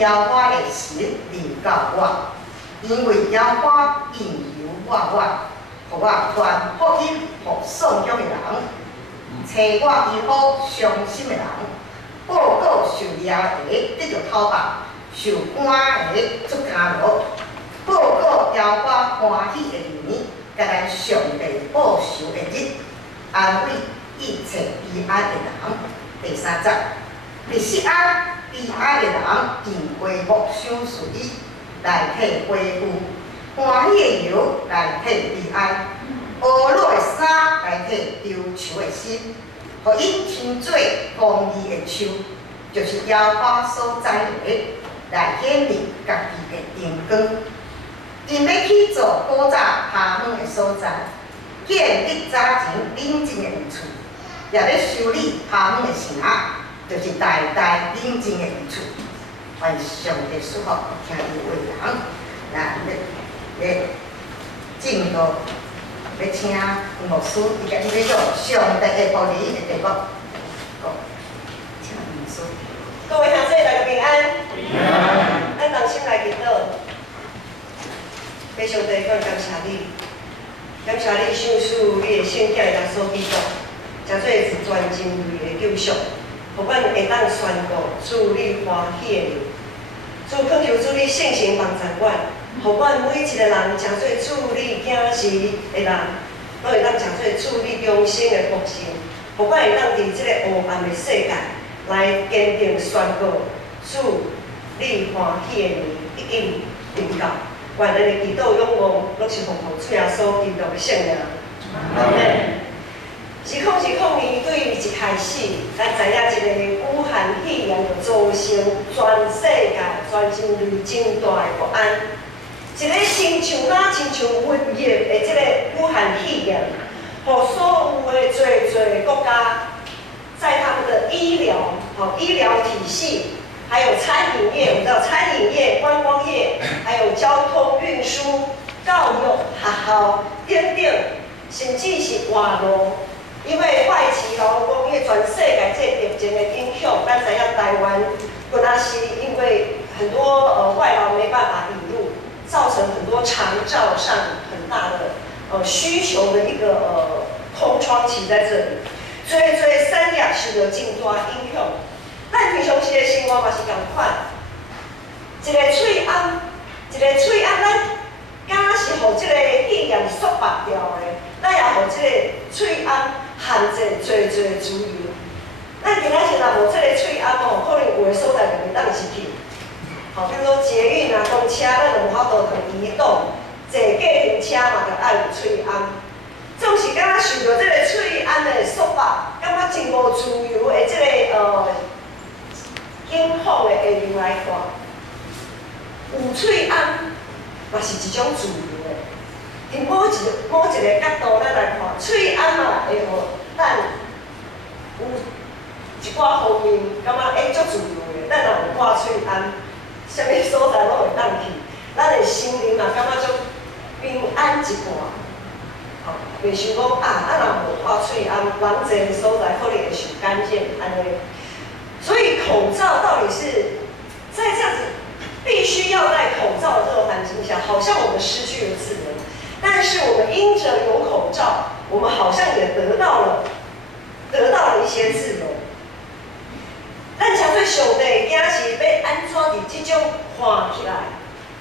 妖花的神临到我，因为妖花引诱我，互我传福音互丧脚的人，找我医好伤心的人，报告受掠的得到讨报，受关的出监牢，报告妖花欢喜的年，甲咱上帝报仇的日，安慰一切悲哀的人。第三节，第四安。 悲哀的人用花木相随来替恢复，欢喜的油来替悲哀，乌落的衫来替忧愁的心，互因天做公义的树，就是妖花所栽的，来显明家己的荣光。因要去做古早下远的所在，建立早前领进的园厝，也要修理下远的城。 就是代代领进的一处，愿上帝祝福听伊话人。那进到要请牧师，伊甲伊要做上帝的福利的题目。好，请牧师。各位兄弟大家平安。平安。咱同心来祈祷，非常地感谢你，感谢你赏赐你的圣子耶稣基督，诚做是全人类的救赎。 互阮会当宣告主你欢喜的名，主恳求主你圣神帮助阮，互阮每一个人诚做主你囝儿的人，都会当诚做主你中心的福星，互阮会当伫即个黑暗的世界来坚定宣告主你欢喜的名已经临到。愿咱的祈祷仰望，拢是奉主耶稣基督的圣名。阿门。 2020对一开始，咱知影一个武汉肺炎就造成全世界、全人类真大的不安。一个亲像瘟疫的这个武汉肺炎，互所有的侪国家，在他们的医疗体系，还有餐饮业，我们知道餐饮业、观光业，还有交通运输、教育、学校等等，甚至是网络。 因为外籍劳工业全世界这疫情的影响，咱知影台湾本来是因为很多外劳没办法引入，造成很多长照上很大的需求的一个空窗期在这里，所以产业受到真大影响。咱平常时的生活嘛是共款，一个喙暗，咱敢若是互即个肺炎束缚掉的，咱也互即个喙暗。 限制侪资源，咱今仔日若无即个喙暗吼，可能有的所在就袂当入去。吼，比如说捷运啊、公车，咱就无法度移动；坐计程车嘛，就爱有喙暗。总是敢若受到即个喙暗的束缚，感觉真无自由的即个警方的下令来看，有喙暗嘛是一种自由的。 伫某一个角度，咱来看，喙暗嘛会互咱有一寡方面感觉足自由的。咱若有挂喙暗，啥物所在拢会当去，咱的心灵嘛感觉足平安一寡。吼，袂想讲若无挂喙暗，人侪的所在可能会受感染安尼。所以口罩到底是在这样子必须要戴口罩的这个环境下，好像我们失去了自由。 但是我们因着有口罩，我们好像也得到了一些自由。咱诚做上帝惊是要安怎伫这种看起来，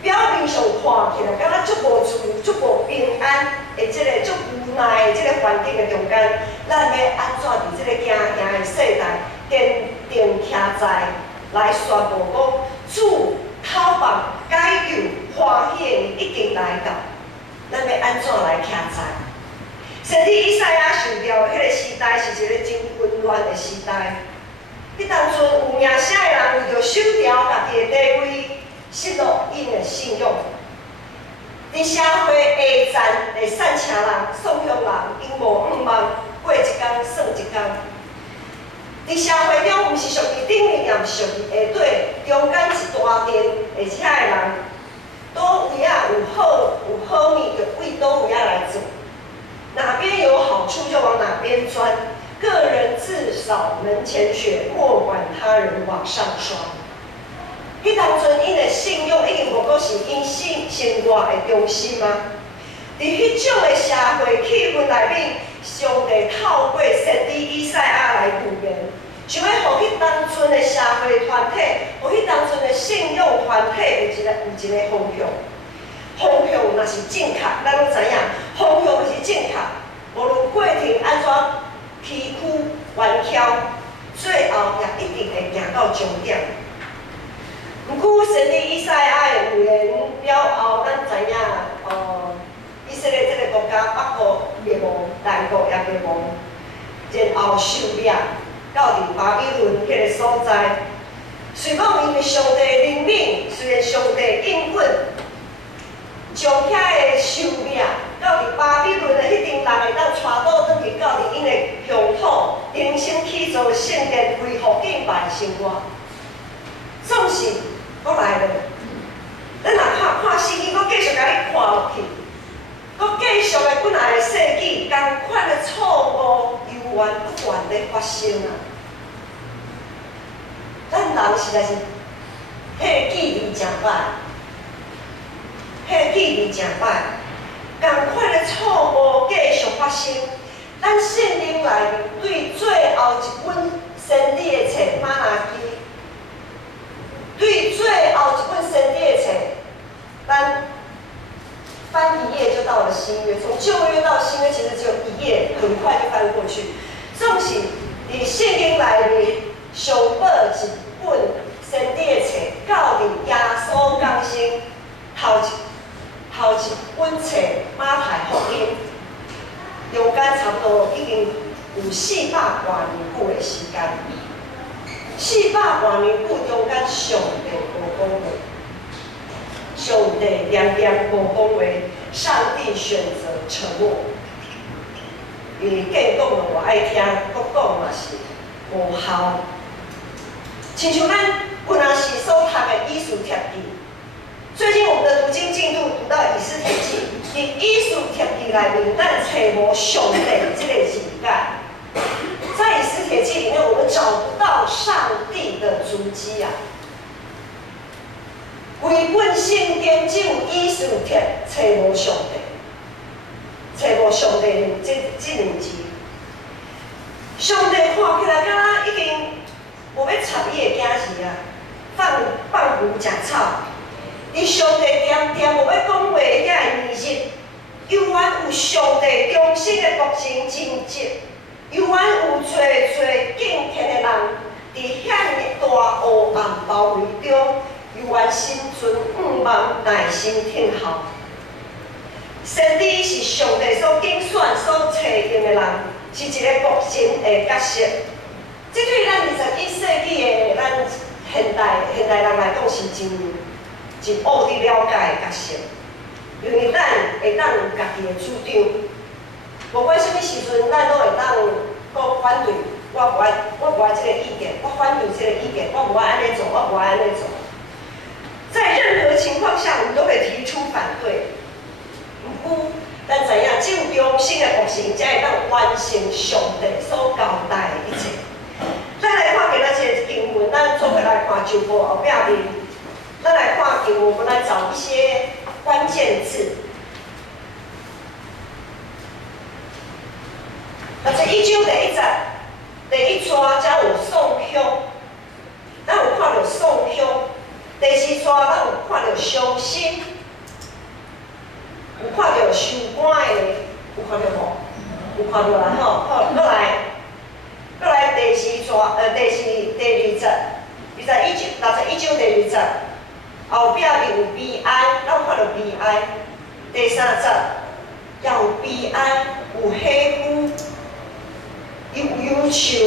表面上看起来敢若足无自由、足无平安的这个足无奈的这个环境的中间，咱要安怎伫这个惊的世代坚定徛在来宣布讲主讨放解救欢喜的已经来到。 咱要安怎来徛在？甚至以赛亚受到迄个时代是一个真混乱的时代。迄当阵有名声的人为着守条家己的地位，失落因的信用。伫社会下站会散车人、送向人，因无五万过一天算一天。伫社会中，毋是属于顶面，也毋是属于下底，中间一大片，而且的人。 都位啊有好物就为都位啊来做，哪边有好处就往哪边钻，个人自扫门前雪，莫管他人网上霜。迄当阵仰已经无过是因生活的中心吗？伫迄种的社会气氛内面，上帝透过先知以赛亚来预言，想要互迄当阵的社会团体，互迄当阵的信仰团体有一个方向。方向若是正确，咱拢知影，方向若是正确，无论过程安怎崎岖弯曲，最后也一定会行到终点。毋过，先知以赛亚的预言了后，咱知影，以色列这个国家北国灭亡，南国也灭亡，然后受灭到伫巴比伦迄个所在。虽讲因为上帝怜悯，虽然上帝应允。将遐个受命到伫巴比伦的迄群人会当带倒转去到伫因的乡土，重新起造圣殿，恢复敬拜生活。总是搁来了，咱若看圣经，搁继续甲你看落去，搁继续的本来的世纪，同款的错误犹原不断的发生啊！咱人实在是迄个记忆真歹。迄个记忆真歹，同款的错误继续发生。咱圣经内面对最后一本先知的册《玛拉基》，对最后一本先知的册，咱翻一页就到了新约，从旧约到新约其实只有一页，很快就翻过去。总是伫圣经内面上尾一本先知的册，到伫耶稣降生头一本册《马太福音》，中间差不多已经有400多年久的时间。400多年久中间，上帝无讲话，上帝念念无讲话，上帝选择沉默。因为见讲了我爱听，国讲嘛是无效。亲像咱本来是所读的《以斯帖记》。最近我们的读经进度读到《以斯帖记》，伫《以斯帖记》内面，咱找无上帝这个字眼。在《以斯帖记》里面，我们找不到上帝的足迹啊。规本圣经只有《以斯帖》找无上帝，找无上帝这两字。上帝看起来敢若已经无要插伊的囝儿啊，放牛食草。伫上帝点点无要讲话遐个年日，犹原有上帝忠心的国情情节，犹原有侪敬虔的人，伫遐个大黑暗包围中，犹原心存仰望，耐心听候。先知是上帝所拣选、所找定的人，是一个国情的角色。这对咱21世纪的咱现代人来讲是真学得了解的角色，因为咱会当有家己的主张，无管什么时阵，咱拢会当讲反对。我无爱这个意见，我反对这个意见，我无爱安尼做，我无爱安尼做。在任何情况下，我们都会提出反对。毋过，咱知影只有忠心的国情，才会当完成上帝所交代的一切。咱来看今仔日经文，咱做伙来看旧部后壁面。咱来看经文，我们来找一些关键字。这1章第1节，第1节才有送香，咱有看到送香。第4节咱有看到伤心，有看到受关的，有看到无？有看到啦吼。好，再来第2节，61章第2节。后壁面有悲哀，咱看到悲哀。第3节也有悲哀，有喜呼，有忧愁，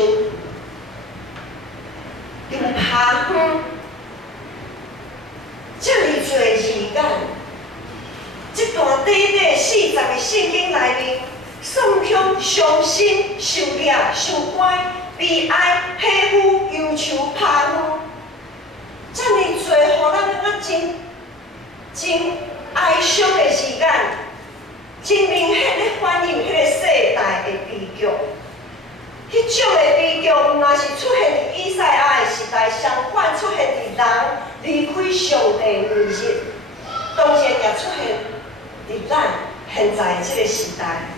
有怕远，这么多字眼，这段短40个圣经内面，送香、伤心、受掠、受关、悲哀、喜呼、忧愁、怕远。这么多，互咱感觉真哀伤的字眼，真明显咧反映迄个世代的悲剧。迄种的悲剧，毋但是出现伫以赛亚的时代，相反出现伫人离开上帝面日，当然也出现伫咱现在这个时代。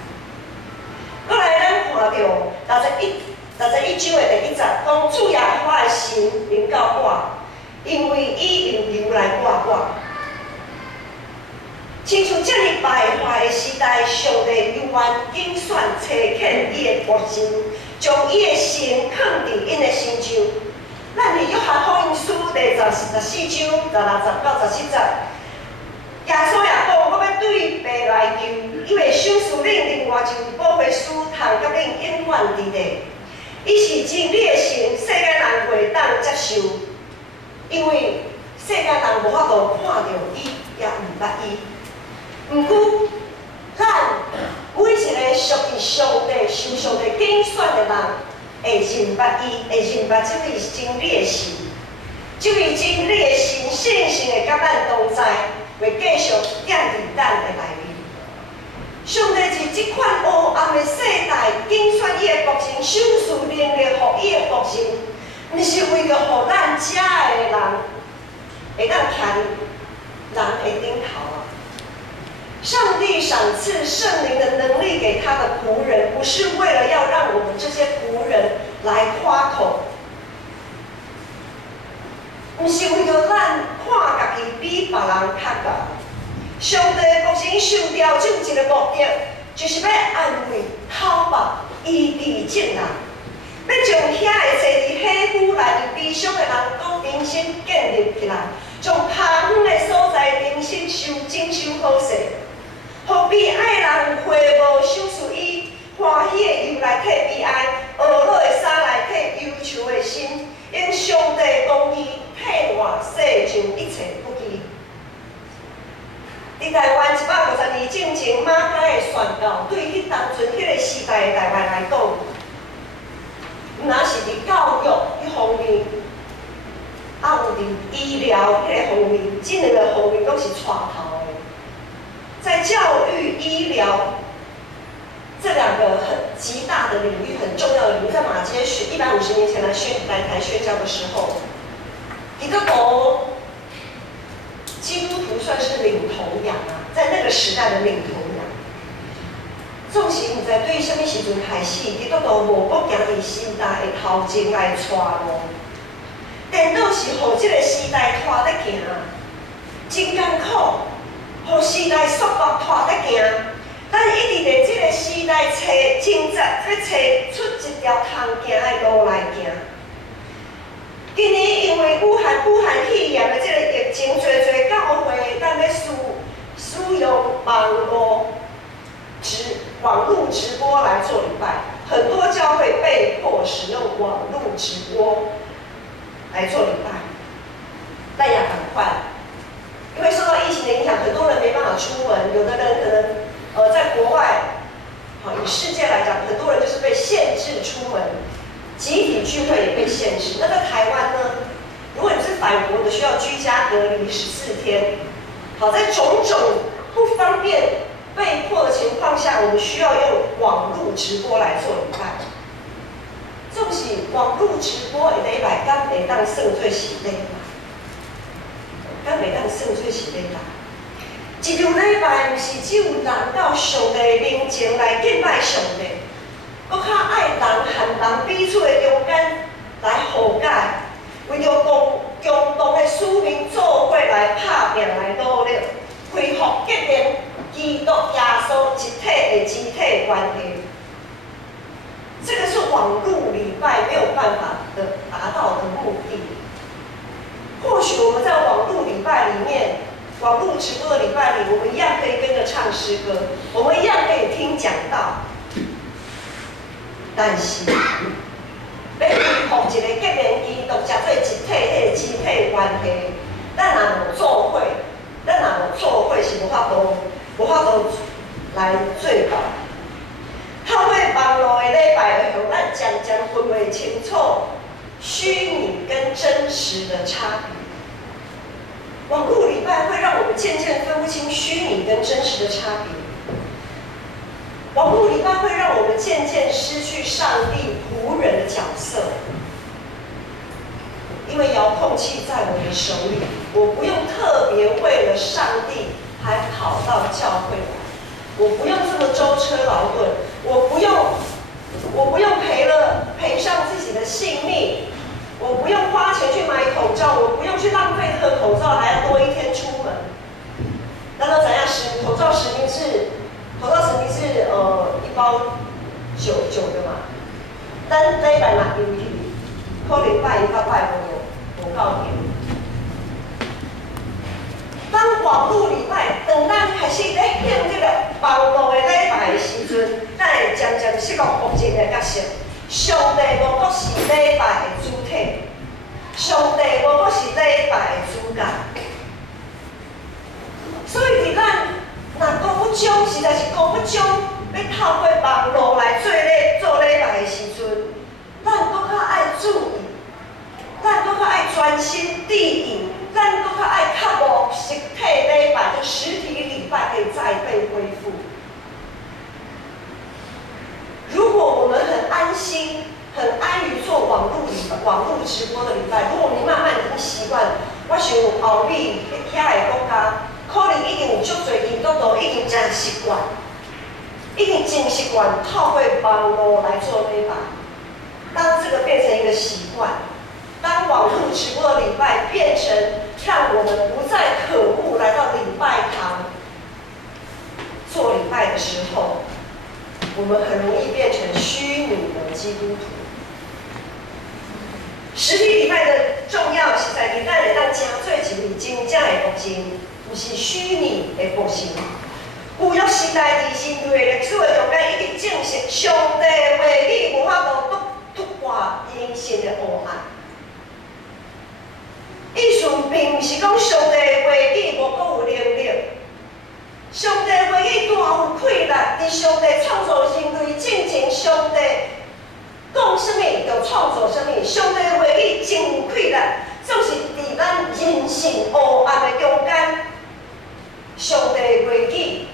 过来，咱看到61章的第1节，讲主耶和华的神临到我，因为伊用油来抹我。亲像这样败坏的时代，上帝永远拣选找见伊的仆人，将伊的神放伫因的心上。咱伫约翰福音书第14章16到17节，耶稣也讲：我要对爸来求，伊袂赏赐恁另外一位保惠师，通甲恁永远伫咧。伊是真理的神，世间人袂当接受，因为世间人无法度看到伊，也毋捌伊。毋过，咱每一个属于上帝、受上帝拣选的人，会认捌伊，会认捌这位真理的神。这位真理的神，信心的甲咱同在，会继续踮伫咱的内面。上帝是这款黑暗的世代拣选伊的仆人，赏赐能力予伊的仆人，毋是为着予咱遮的人会当徛人的顶头啊！上帝赏赐圣灵的能力给他的仆人，不是为了要让我们这些仆人来夸口，不是为了咱看家己比别人较高。上帝仆人受调就一个目的，就是要安慰、讨伐、医治众人，要将遐个坐伫黑府内的悲伤的人，都重新建立起来，将怕远的所在重新整修好势。互悲哀人回无赏赐伊欢喜的油来替悲哀，懊恼的衫来替忧愁的心，因上帝公义替换世上一切不义。伫台湾152年前，马街的宣告，对迄当阵迄个时代的台湾来讲，若是伫教育迄方面，有伫医疗迄个方面，这两个方面都是带头的。在教育、医疗这两个极大的领域，很重要的领域，在马街150年前来台宣教的时候，基督徒算是领头羊啊，在那个时代的领头羊。纵使唔知对什么时阵开始，基督徒无国行伫时代的头前来带路，颠倒是互这个时代拖得行，真艰苦。互时代束缚拖得行，咱一直伫这个时代挣扎，要找出一条通行的路来行。今年因为武汉肺炎的这个疫情，侪教会咱要使用网络直播来做礼拜，很多教会被迫使用网络直播来做礼拜，但也赶快。因为受到疫情的影响，很多人没办法出门，有的人可能在国外，以世界来讲，很多人就是被限制出门，集体聚会也被限制。那在台湾呢，如果你是返国的，需要居家隔离14天。好，在种种不方便、被迫的情况下，我们需要用网络直播来做礼拜。纵使网络直播的礼拜，敢会当算做是礼拜？敢袂当算做是礼拜？一场礼拜毋是只有人到上帝的面前来敬拜上帝，搁较爱人和人彼此的中间来和解，为着共同的使命做伙来拍拼来努力，恢复结连基督耶稣一体的肢体关系。这个是网络礼拜没有办法的达到的目的。或许我们在网络礼拜里面，网络直播的礼拜里，我们一样可以跟着唱诗歌，我们一样可以听讲道。但是，要恢复一个结连基督，才做一体迄个肢体关系，咱若无做伙是无法度来做到。透过网络的礼拜，会让咱渐渐分辨清楚虚拟跟真实的差别。网络礼拜会让我们渐渐分不清虚拟跟真实的差别。网络礼拜会让我们渐渐失去上帝仆人的角色，因为遥控器在我的手里，我不用特别为了上帝还跑到教会来，我不用这么舟车劳顿，我不用赔上自己的性命，我不用花钱去买口罩，我不用去浪费这个口罩，还要多一天出门。难道怎样？口罩实名制一包9个嘛？咱礼拜六邮去，可能拜一到拜无够点。当网络礼拜，当咱开始咧兴这个网络的礼拜的时阵，咱会渐渐失去福音的角色。上帝无阁是礼拜的主体，上帝无阁是礼拜的主角。所以伫咱若讲不忠，实在是讲不忠，要透过网络来做礼拜的时阵，咱搁较爱注意，咱搁较爱专心致意，咱搁较爱较无实体礼拜，就实体礼拜可以再被恢复。如果我们很安心、很安于做网络直播的礼拜，如果你慢慢已经习惯，我想后面遐个国家。可能已经有足侪基督徒已经真习惯，透过网络来做礼拜。当这个变成一个习惯，当网络直播的礼拜变成让我们不再渴慕来到礼拜堂做礼拜的时候，我们很容易变成虚拟的基督徒。实体礼拜的重要是在于咱会当真做一位真正的福音。不是虚拟的复兴。旧约时代伫新约历史的中间，已经证实上帝的话语无法度突破人性的黑暗。意思并不是讲上帝的话语无够有能力，上帝的话语大有气力。伫上帝创造人类之前，上帝讲什么就创造什么。上帝的话语真有气力，总是伫咱人性黑暗的中间。上帝的话语，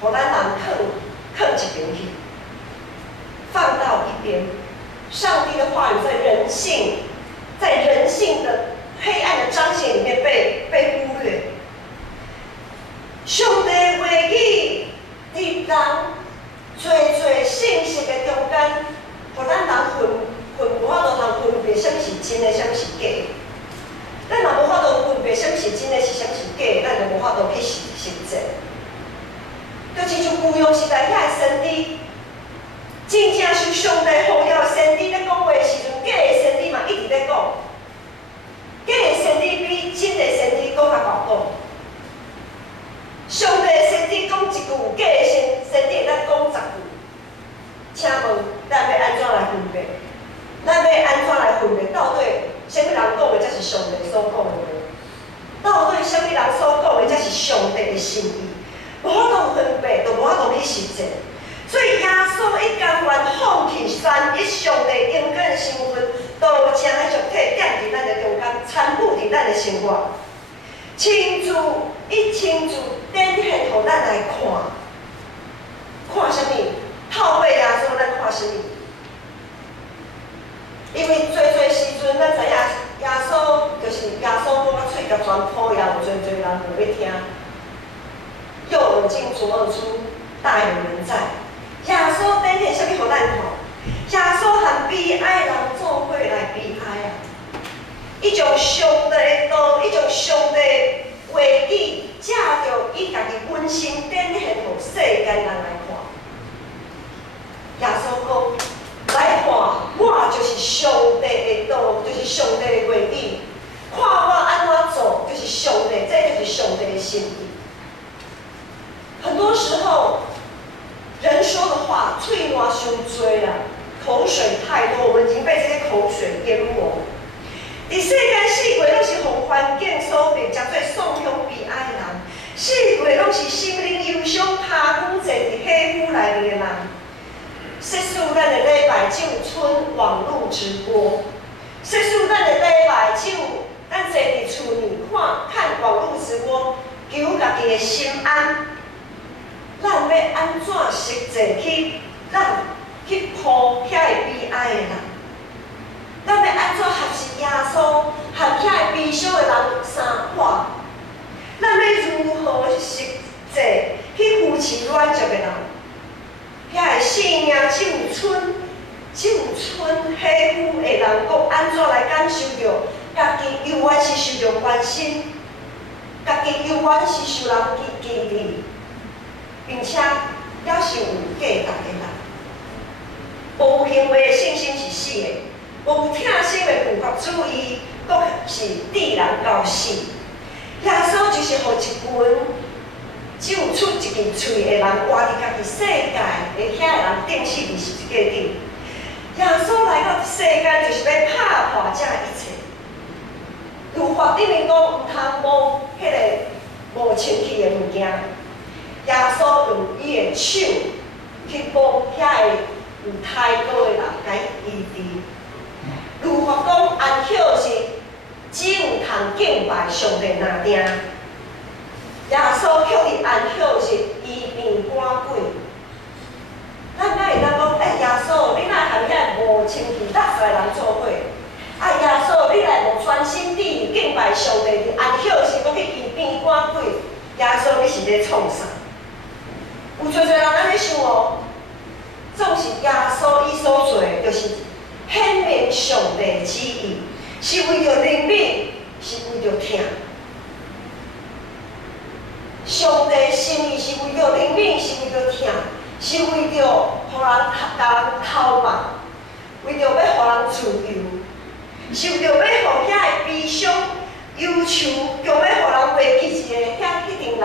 互咱人放一边去，放到一边。上帝的话语在人性的黑暗的彰显里面被忽略。上帝的话语伫人最信息的中间，互咱人无法度分辨什么是真的，什么是假的。咱若无法度分辨什么是真的，是什么是假的，咱就无法度去实践。就亲像旧约时代遐个先知，真正是上帝呼召的先知咧讲话的时阵，假的先知嘛一直咧讲，假的先知比真的先知更较高讲。上帝的先知讲一句，假的先知会当讲10句。请问咱要安怎来分辨？咱要安怎来分辨到底？什么人讲的才是上帝所讲的呢？到底什么人所讲的才是上帝的心意？无法度分辨，就无法度去实践。所以耶稣一甘愿放弃3一上帝应该的身份，道成的肉体踮伫咱的中间，参与伫咱的生活，亲自展现互咱来看，看什么？透过耶稣，咱看什么？因为最时阵，咱知影耶稣就是耶稣讲啊，喙甲全破了，有侪人无要听。右耳进左耳出，大有人在。耶稣展现什么互咱看？耶稣和悲哀人做伙来悲哀啊！伊将上帝的道，伊将上帝的话语，借着伊家己本身展现互世间人来看。耶稣讲。来看，我就是上帝的道，就是上帝的话语。看我安怎做，就是上帝，这就是上帝的心意。很多时候，人说的话，嘴话伤多啦，口水太多，我们已经被这些口水淹没。伫世间四界拢是互环境所逼，真做丧凶悲哀的人，四界拢是心灵忧伤、怕苦坐伫黑屋内面的人。说出咱的礼拜只有剩网络直播，说出咱的礼拜只有咱坐伫厝里看网络直播，求家己的心安。咱要安怎实际去，咱去抱遐个悲哀的人？咱要安怎学习耶稣和遐个悲伤的人相伴？咱要如何实际去扶持软弱的人？遐个生命只有剩喜夫的人，讲安怎来感受到家己永远是受到关心，家己永远是受人支持，并且也是有价值的人。无行为的信心是死的，无疼惜的符合主义，阁是致人到死。耶稣就是互一群只有出一支喙的人，活伫家己世界的遐个人顶死伫十字架顶。耶稣来到世间，就是要拍破这一切。如法顶面讲，毋通摸迄个无清气的物件。耶稣用伊的手去摸遐个有太高的人，甲伊医治。如法讲安息日只有通敬拜上帝那定。耶稣却伫安息日医病赶鬼。咱哪会当讲？耶稣，你哪和遐无清气垃圾的人做伙？耶稣，你来无专心致意敬拜上帝，伫安息日搁去医病赶鬼？耶稣，你是咧创啥？有侪人安尼想哦，总是耶稣伊所做，就是显明上帝旨意，是为着怜悯，是为着疼。上帝心意是为着怜悯，是为着疼。是为着互人甲人头目，为着要互人自由，是为着要互遐个悲伤、忧愁，强要互人袂记一个遐迄阵人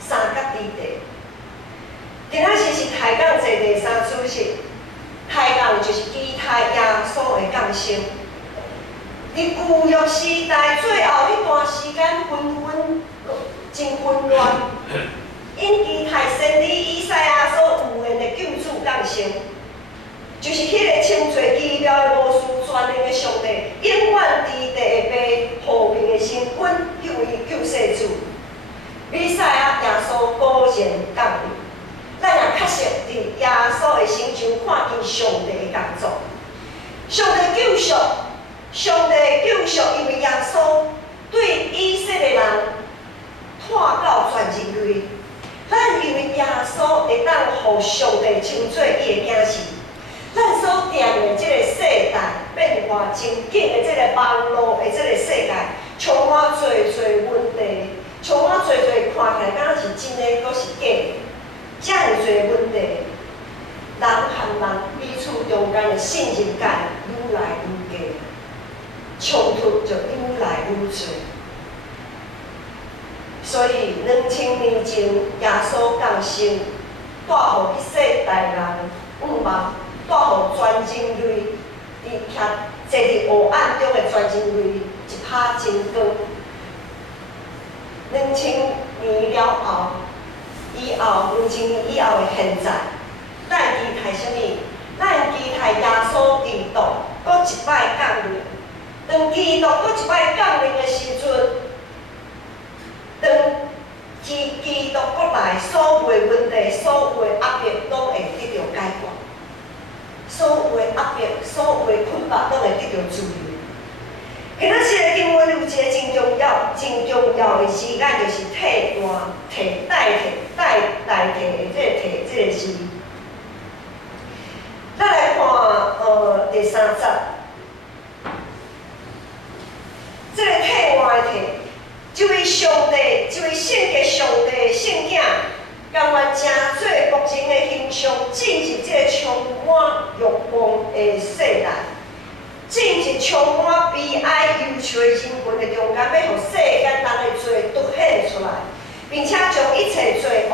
三角地地。今仔日是开讲坐第三主日，开讲就是期待耶稣的降生。伫旧约时代最后迄段时间，真混乱。因期待先知以赛亚所预言的救主降生，就是迄个称作奇妙的无私全能的上帝，永远伫地下和平的身份，迄位救世主。以赛亚耶稣果然降临，咱也确实伫耶稣的身上看见上帝的工作。上帝救赎，上帝救赎，因为耶稣对以色列人看到全人类。咱因为耶稣会当互上帝称作伊的囝婿，咱所踮的即个世代变化真紧的即个网络的即个世界，充满侪问题，充满侪看起来敢若是真的，阁是假的，遮尔侪问题，人和人彼此中间的信任感愈来愈低，冲突就愈来愈多。所以2000年前，耶稣降生，带互一世代人毋望，带互全人类坐伫黑暗中的全人类一拍真光。2000年了后，2000年以后的现在，咱期待啥物？咱期待耶稣基督搁一摆降临。当基督搁一摆降临的时阵，当基督国来，所有的问题、所有的压迫，拢会得到解决；所有的压迫、所有的困惑，拢会得到自由。今仔日的经文有一个真重要的字眼，就是代替的这个字。咱来看第3节，这个替换的替。这位上帝，这位圣洁上帝的圣囝，甘愿成做仆人的形象，进入这个充满欲望的世代，进入充满悲哀、忧愁的人群的中间，要互世间人的罪凸显出来，并且将一切罪恶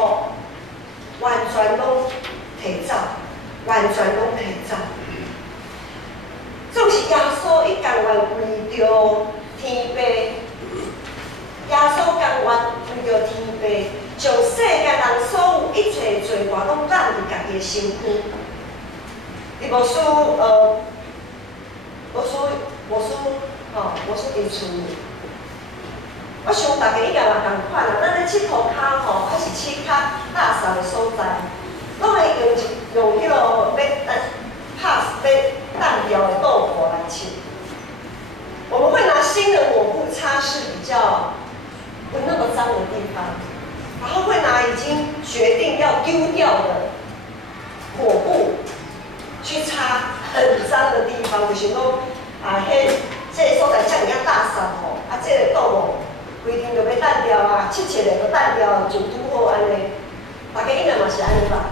完全拢提走，完全拢提走。总是耶稣，伊甘愿为着天父。耶稣甘愿为着天父，将世界人所有一切罪恶拢揽伫家己的身躯。伫无书伫厝，我想大家应该嘛共款啦。咱咧佚佗骹吼，还是佚较垃圾的所在，拢会用迄落要淡掉的豆腐来佚。我们会拿新的抹布擦拭比较不那么脏的地方，然后会拿已经决定要丢掉的抹布去擦很脏的地方，就想讲这个所在遮尔大扫吼，这个倒无规定就要单掉啊，切切的就单掉，就拄好安尼。大家应该嘛是安尼吧？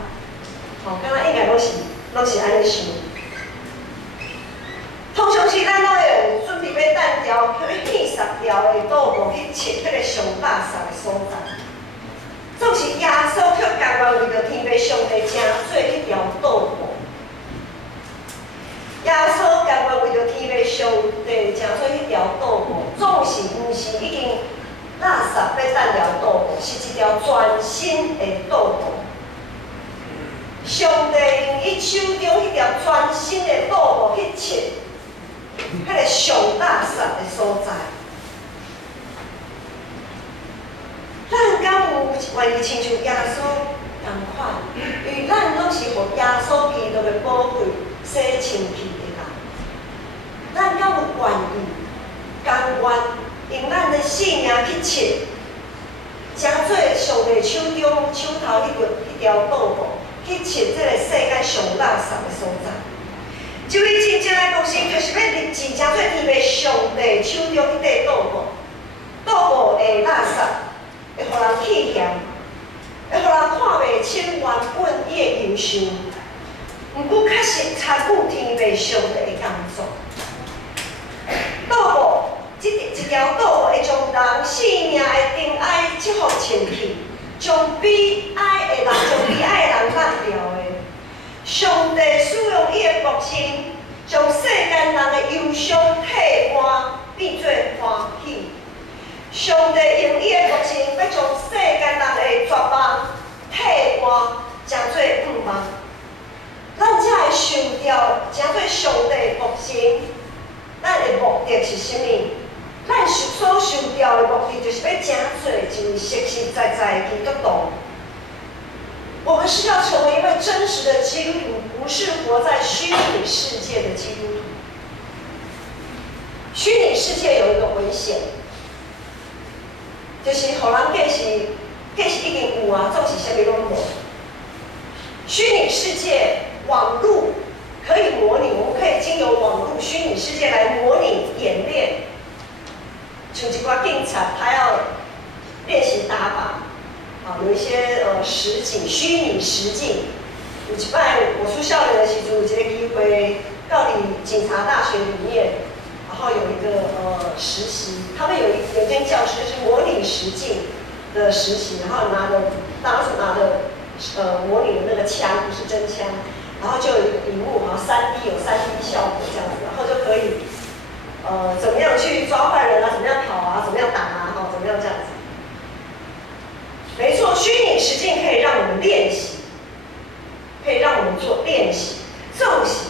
敢若应该拢是安尼想。通常时咱拢会准备要单掉，去片扫掉的倒无去切迄个上垃圾的所在。总是耶稣却甘愿为着天父上帝真做迄条道路。耶稣甘愿为着天父上帝真做迄条道路，总是毋是已经垃圾要单条道路，是一条全新的道路。上帝用伊手中迄条全新的道路去切。迄个上垃圾的所在，咱敢有愿意亲像耶稣同款？因为咱拢是互耶稣基督的宝贵洗清气的人，咱敢有愿意甘愿用咱的性命去切，真做上帝手头迄条道路，去切这个世界上垃圾的所在。就你真正的决心，就是要立志，真做天父上帝手中迄块道路，道路的垃圾会互人气嫌，会互人看袂清原本伊的形象。毋过确实参与天父上帝的工作。道路一条道路会将人生命的尘埃积福清气，将悲哀的人烂掉的。上帝使用伊的国性，将世间人的忧伤替换变做欢喜。上帝用伊的国性，要将世间人的绝望替换成做盼望。咱才会受到成做上帝的国性，咱的目的是啥物？咱所受到的目的，就是要成做一位实实在在的基督徒。我们是要成为一位真实的基督徒，不是活在虚拟世界的基督徒。虚拟世界有一个危险，就是予人假是已经有啊，总是啥物拢无。虚拟世界网络可以模拟，我们可以经由网络虚拟世界来模拟演练。像一寡警察，他要练习打靶。有一些实景、虚拟实景。有一摆我出校园的时阵，有一个机会到警察大学里面，然后有一个实习，他们有间教室是模拟实境的实习，然后当时拿着模拟的那个枪，不是真枪，然后就有一个荧幕，然后3D 有3D 效果这样子，然后就可以怎么样去抓坏人啊，怎么样跑啊，怎么样打啊，怎么样这样子。没错，虚拟实境可以让我们练习，可以让我们做练习。总是，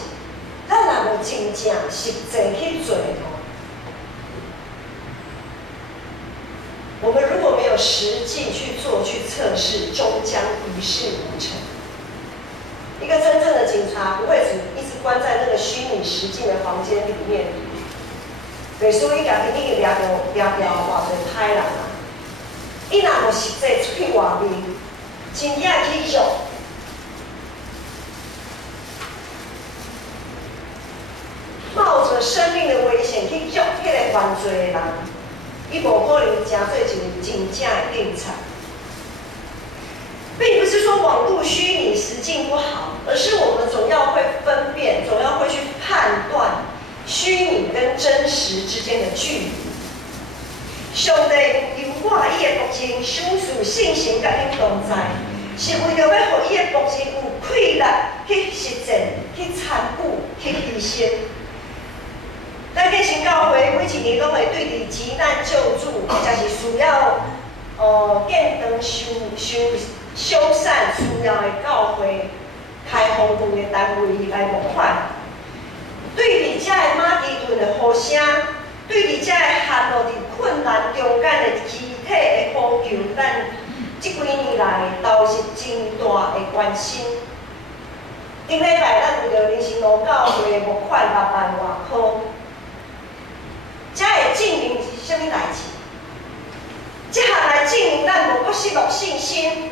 咱若无真正实际去做我们如果没有实际去做、去测试，终将一事无成。一个真正的警察不会一直关在那个虚拟实境的房间里面。袂输伊家己已经掠到偌侪歹人啊！伊若无实际出去外面，真正去用，冒着生命的危险去用迄个犯罪的人，伊无可能真做一位真正的警察。并不是说网络虚拟实境不好，而是我们总要会分辨，总要会去判断虚拟跟真实之间的距离。上帝由我伊的国情享受信心甲因同在，是为着要互伊的国情有气力去实践、去参与、去牺牲。咱建新教会每一年拢会对伫急难救助，或者是需要建堂修缮需要的教会开放堂的单位来募款。对伫遮的马其顿的呼声，对伫遮的陷落伫困难中间的肢体的呼求，咱这几年来投入真大的关心。顶礼拜咱为着人生路教会募款6万外块，才会证明是啥物代志。这项来证明咱无搁失落信心，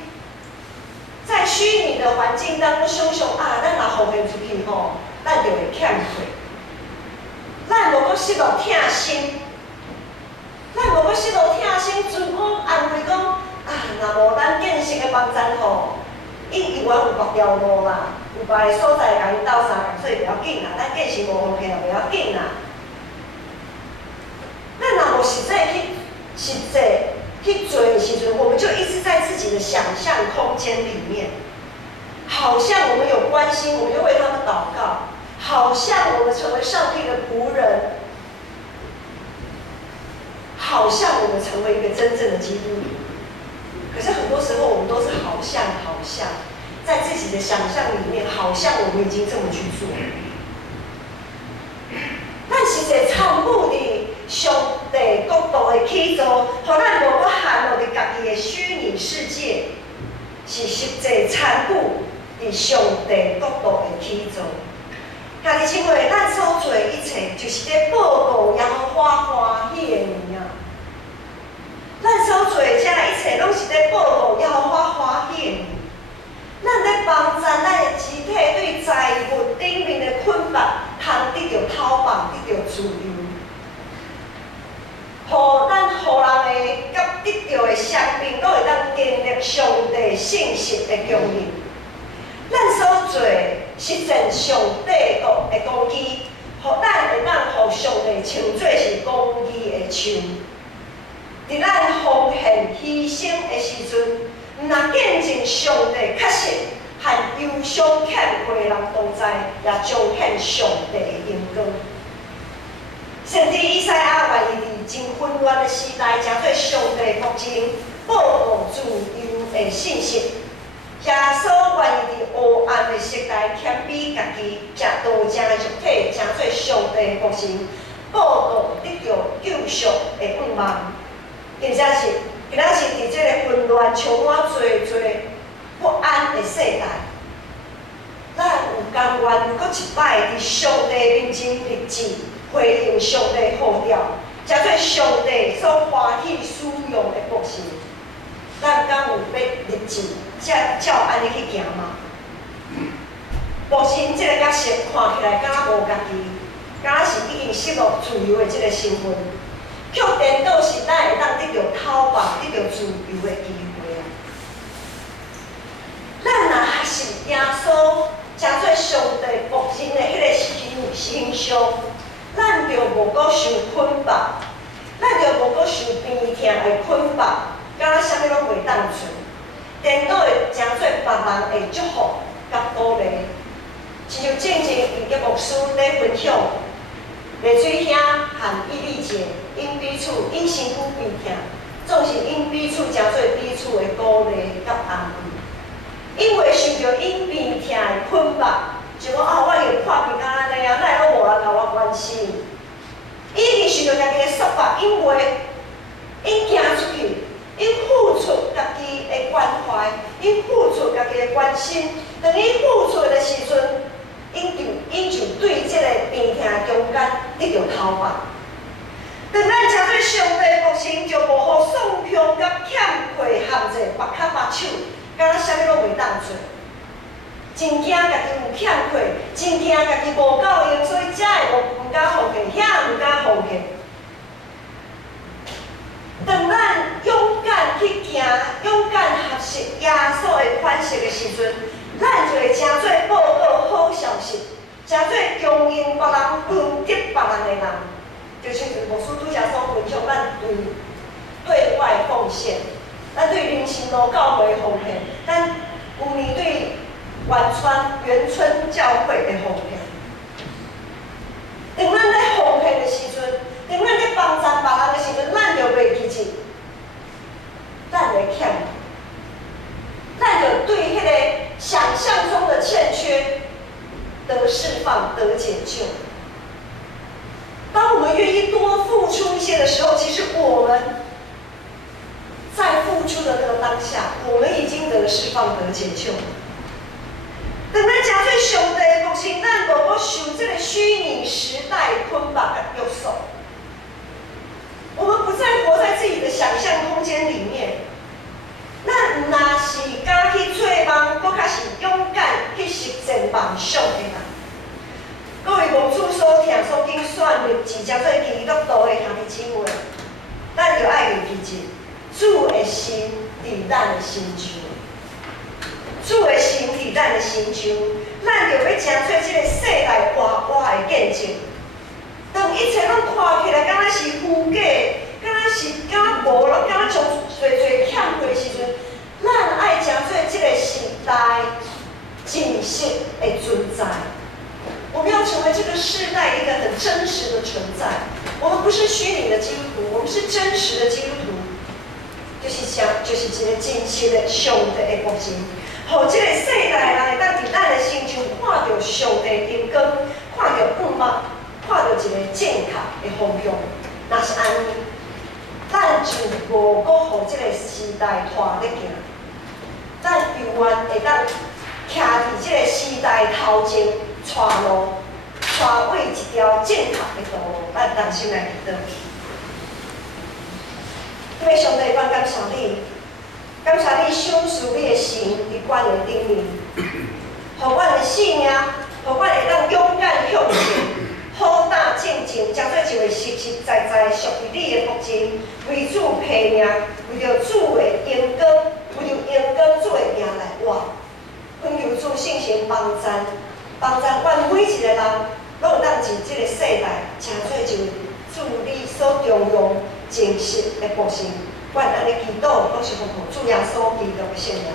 在虚拟的环境当中想想啊，咱若奉献出去吼，咱就会欠亏。咱无搁失落疼心，咱无搁失落疼心，自我安慰讲啊，若无咱建设的网站吼，永远有别条路啦，有别个所在甲因斗相，所以不要紧啦，咱建设无奉献也不要紧啦。咱若无实际去做的时阵，我们就一直在自己的想象空间里面，好像我们有关心，我们就为他们祷告，好像我们成为上帝的仆人，好像我们成为一个真正的基督徒。可是很多时候，我们都是好像，在自己的想象里面，好像我们已经这么去做。咱实际参与伫上帝国度的起造，互咱无搁陷落伫家己的虚拟世界，是实际参与伫上帝国度的起造。家己亲爱，咱所做的一切，就是咧报告耶和华欢喜的名啊！咱所做的这一切，拢是咧报告耶和华欢喜的名。咱咧帮助咱的肢体对财物顶面的捆绑，通得到讨放，得到自由。互咱互人的甲得到的双边，都会当建立上帝信息的供应。咱所做实践上帝国的公义，互咱会当互上帝称作是公义的手。伫咱奉献牺牲的时阵，毋若见证上帝确实和忧伤欠亏的人同在，也彰显上帝的荣光。甚至以赛亚愿意伫真混乱的时代，诚做上帝福音报告自由的信息。耶稣愿意伫黑暗的时代谦卑家己，食道正肉体，诚做上帝福音报告得到救赎的盼望。或者是今仔是伫这个混乱、充满侪不安的世代，咱有甘愿搁一摆伫上帝面前立志，回应上帝呼召，诚做上帝所欢喜使用的福音。咱敢有要立志，照安尼去行吗？福音这个角色看起来敢若无家己，敢若是已经失落自由的这个身份。却颠倒是咱会当得到讨放、得到自由的机会啊！咱若还是耶稣，诚做上帝福音的迄个形象，咱就无搁受捆绑，咱就无搁受病痛的捆绑，敢若啥物拢袂当做。颠倒会诚做别人的祝福甲鼓励，亲像正伊个牧师咧分享。丽水兄和伊丽姐因彼此因身躯病痛，总是因彼此诚做彼此的鼓励甲安慰。因为受到因病痛的捆绑，就讲啊，我又看病安尼啊，哪会拢无人甲我关心？已经受到家己的束缚，因为因行出去，因付出家己的关怀，因付出家己的关心，当伊付出的时阵。因就对这个病痛中间得到讨放。当咱诚做上帝福音，就无互送向甲欠亏陷者目壳目手，敢若啥物拢袂当做。真惊家己有欠亏，真惊家己无够用，所以才会毋敢奉献，遐毋敢奉献。当咱勇敢去行，勇敢学习耶稣的款式的时阵。咱就会诚做报告好消息，诚做供应别人、分得别人的人。就像牧师拄则所分享，咱对外奉献，咱对灵性路教会奉献，咱有面对原村教会的奉献。当咱在奉献的时阵，当咱在帮助别人的时阵，咱就袂记住咱的欠。咱就对迄个想象中的欠缺得释放、得解救。当我们愿意多付出一些的时候，其实我们在付出的那个当下，我们已经得释放、得解救。当咱诚做上帝的福音，咱无搁受这个虚拟时代捆绑甲约束。不再活在自己的想象空间里面。咱若是敢去做梦，搁较是勇敢去实践梦想的人。各位无主所听所经选入自称做基督徒的兄弟姊妹，咱就爱记住，主的心伫咱的心上。主的心伫咱的心上，咱就要成做这个世代活活的见证。当一切拢看起来敢若是虚假，敢若无咯，敢若从侪欠过的时阵，咱爱成做这个时代真实的存在。我们要成为这个世代一个很真实的存在。我们不是虚拟的基督徒，我们是真实的基督徒。就是一个真实的上帝的国情。互这个世代人会当伫咱的心上看到上帝的光，看到光目，看到一个正确的方向。若是安尼，咱就无搁互这个时代拖咧行。咱永远会当徛伫这个时代头前，带路，带为一条正确的道路，咱同心来祈祷。因为上帝愿感谢你。感谢你赏赐你的神伫阮的顶面，互阮的性命，互阮会当勇敢向前，好打正经，将做一位实实在在属于你的福音，为主拼命，为着主的荣光，为着荣光主的名来活。恳求主圣神帮赞阮每一个人，拢有当伫即个世代，成做一位主你所重用真实的福音。阮安尼祈祷，拢是奉主耶稣基督的圣名。